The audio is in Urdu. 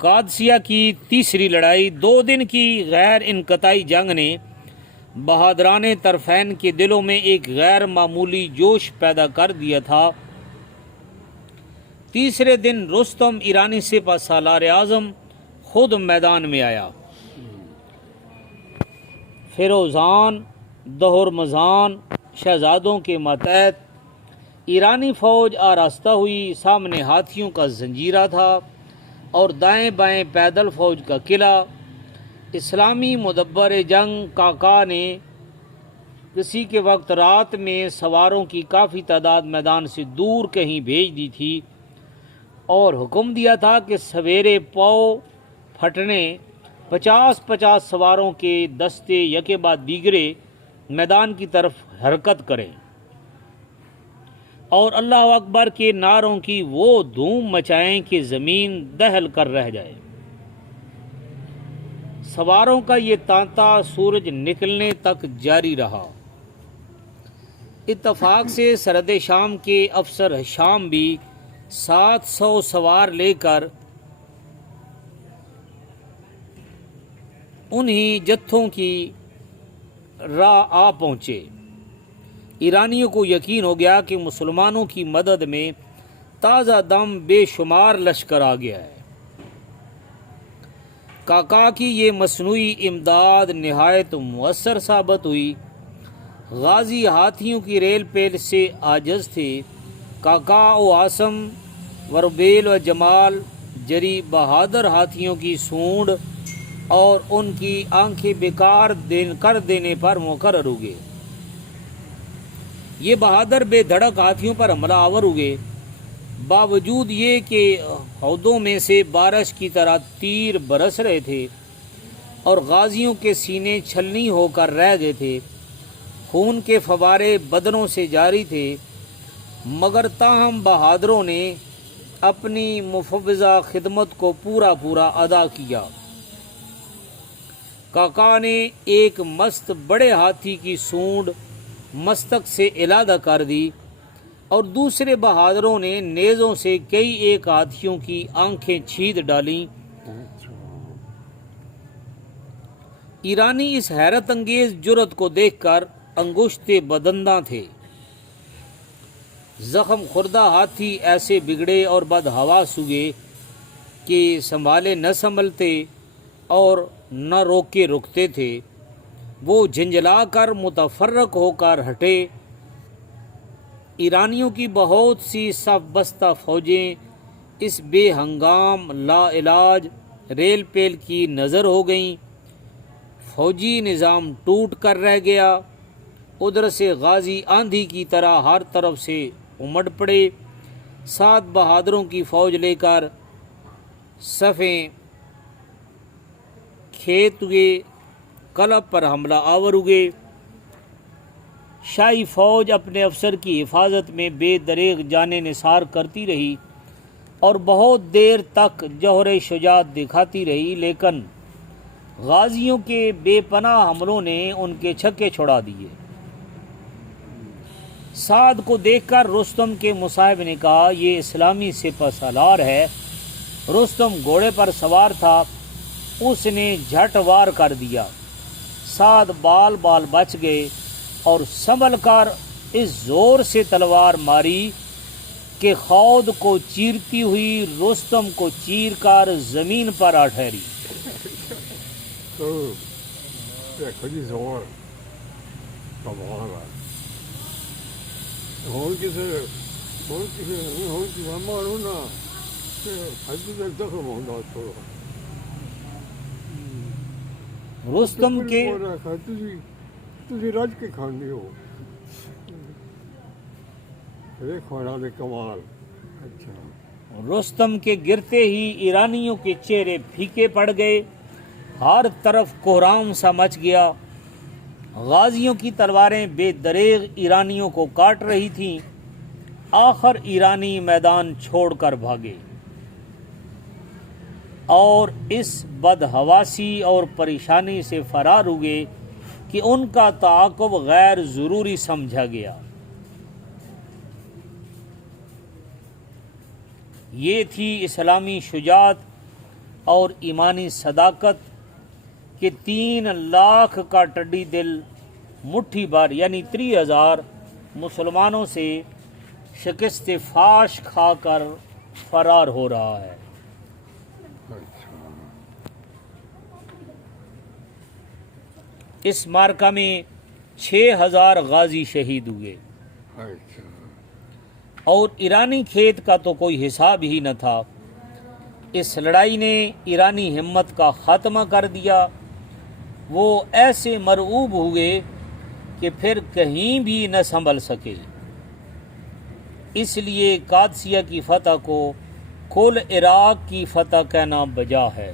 قادسیہ کی تیسری لڑائی 2 دن کی غیر انقطاعی جنگ نے بہادران طرفین کے دلوں میں ایک غیر معمولی جوش پیدا کر دیا تھا۔ تیسرے دن رستم ایرانی سپہ سالار اعظم خود میدان میں آیا۔ فیروزان دہرمزان شہزادوں کے ماتحت ایرانی فوج آراستہ ہوئی، سامنے ہاتھیوں کا زنجیرہ تھا اور دائیں بائیں پیدل فوج کا قلعہ۔ اسلامی مدبر جنگ کاکا نے کسی کے وقت رات میں سواروں کی کافی تعداد میدان سے دور کہیں بھیج دی تھی اور حکم دیا تھا کہ سویرے پاؤ پھٹنے 50 سواروں کے دستے یکے بعد دیگرے میدان کی طرف حرکت کریں اور اللہ اکبر کے نعروں کی وہ دھوم مچائیں کہ زمین دہل کر رہ جائے۔ سواروں کا یہ تانتا سورج نکلنے تک جاری رہا۔ اتفاق سے سرحد شام کے افسر شام بھی 700 سوار لے کر انہی جتھوں کی راہ آ پہنچے۔ ایرانیوں کو یقین ہو گیا کہ مسلمانوں کی مدد میں تازہ دم بے شمار لشکر آ گیا ہے۔ کاکا کی یہ مصنوعی امداد نہایت مؤثر ثابت ہوئی۔ غازی ہاتھیوں کی ریل پیل سے عاجز تھے۔ کاکا و عاصم وربیل و جمال جری بہادر ہاتھیوں کی سونڈ اور ان کی آنکھیں بیکار کر دینے پر مقرر ہوئے۔ یہ بہادر بے دھڑک ہاتھیوں پر حملہ آور ہوئے، باوجود یہ کہ ہودوں میں سے بارش کی طرح تیر برس رہے تھے اور غازیوں کے سینے چھلنی ہو کر رہ گئے تھے، خون کے فوارے بدنوں سے جاری تھے، مگر تاہم بہادروں نے اپنی مفوضہ خدمت کو پورا ادا کیا۔ کاکا نے ایک مست بڑے ہاتھی کی سونڈ مستک سے علیحدہ کر دی اور دوسرے بہادروں نے نیزوں سے کئی ایک ہاتھیوں کی آنکھیں چھید ڈالیں۔ ایرانی اس حیرت انگیز جرأت کو دیکھ کر انگشت بدنداں تھے۔ زخم خوردہ ہاتھی ایسے بگڑے اور بدحواس ہوئے کہ سنبھالے نہ سنبھلتے اور نہ روکے رکتے تھے۔ وہ جھنجھلا کر متفرق ہو کر ہٹے۔ ایرانیوں کی بہت سی صف بستہ فوجیں اس بے ہنگام لا علاج ریل پیل کی نظر ہو گئیں۔ فوجی نظام ٹوٹ کر رہ گیا۔ ادھر سے غازی آندھی کی طرح ہر طرف سے امٹ پڑے۔ 7 بہادروں کی فوج لے کر صفیں کھیت ہوئے، قلب پر حملہ آور ہوئے۔ شاہی فوج اپنے افسر کی حفاظت میں بے دریغ جان نثار کرتی رہی اور بہت دیر تک جوہر شجاعت دکھاتی رہی، لیکن غازیوں کے بے پناہ حملوں نے ان کے چھکے چھڑا دیے۔ سعد کو دیکھ کر رستم کے مصاحب نے کہا، یہ اسلامی سپہ سالار ہے۔ رستم گھوڑے پر سوار تھا، اس نے جھٹ وار کر دیا۔ سعد بال بچ گئے اور سنبھل کر اس زور سے تلوار ماری کہ خود کو چیرتی ہوئی رستم کو چیر کر زمین پر آ ٹھہری۔ رستم کے رستم کے گرتے ہی ایرانیوں کے چہرے پھیکے پڑ گئے، ہر طرف کوہرام سا مچ گیا۔ غازیوں کی تلواریں بے دریغ ایرانیوں کو کاٹ رہی تھیں۔ آخر ایرانی میدان چھوڑ کر بھاگے اور اس بدحواسی اور پریشانی سے فرار ہوئے کہ ان کا تعاقب غیر ضروری سمجھا گیا۔ یہ تھی اسلامی شجاعت اور ایمانی صداقت کہ 3 لاکھ کا ٹڈی دل مٹھی بھر یعنی 30,000 مسلمانوں سے شکست فاش کھا کر فرار ہو رہا ہے۔ اس معرکہ میں 6,000 غازی شہید ہوئے اور ایرانی کھیت کا تو کوئی حساب ہی نہ تھا۔ اس لڑائی نے ایرانی ہمت کا خاتمہ کر دیا۔ وہ ایسے مرعوب ہوئے کہ پھر کہیں بھی نہ سنبھل سکے۔ اس لیے قادسیہ کی فتح کو کل عراق کی فتح کہنا بجا ہے۔